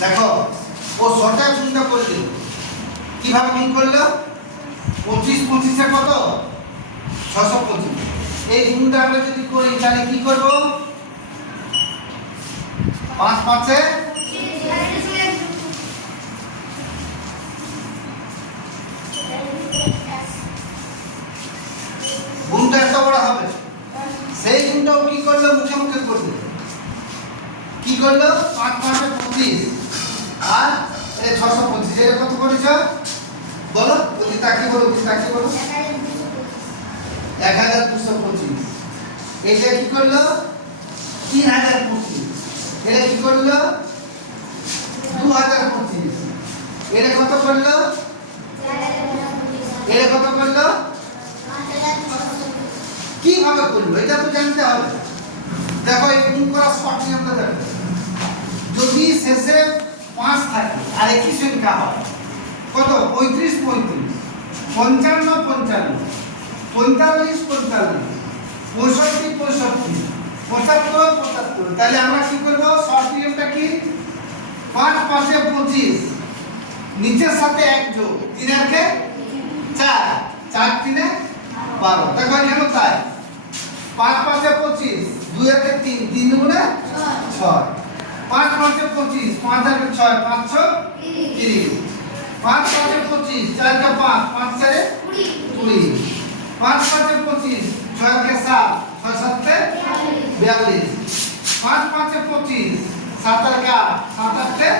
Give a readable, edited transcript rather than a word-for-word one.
দেখো ও শর্টে গুণটা করে দিল। কিভাবে গুণ করলো? 25 25 এ কত? 625। এই গুণটা আমরা যদি করি তাহলে কি করব? 5 5 এ গুণটা এত বড় হবে। সেই গুণটাও কি করলো? মুখে মুখে করবে। কি করলো? 5 5 এ 25 আর এই 625 এর কত করেছ? বলো যদি তাকি বলো, যদি তাকি বলো 1225। এটা কি করলো? 3025। এটা কি করলো? 2025। এটা কত করলো? এটা কত করলো? কিভাবে করলো এটা তো জানতে হবে। দেখো এই গুণ করার শর্ট নিয়মটা দেখো। যদি শেষে 5 থাকে আর একই সংখ্যা হয় কত? 35 35, 55 55, 45 45, 65 65, 75 75। তাহলে আমরা কি করব? শর্ট নিয়মটা কি? 5 5 এ 25, নিচের সাথে 1 যোগ 3 আর কে 4, 4 3 এ 12। দেখো এখানে তাই 5 5 এ 25, 2 আর কে 3, 3 গুণে 6, 5 5 এ 25, 5 আর কে 6, 5 6 30, 5 5 এ 25, 4 কে 5, 5 4 এ 20, 5 5 এ 25, 6 কে 7, 6 7 এ 42, 5 5 এ 25, 7 আর কে 8, 7 8 এ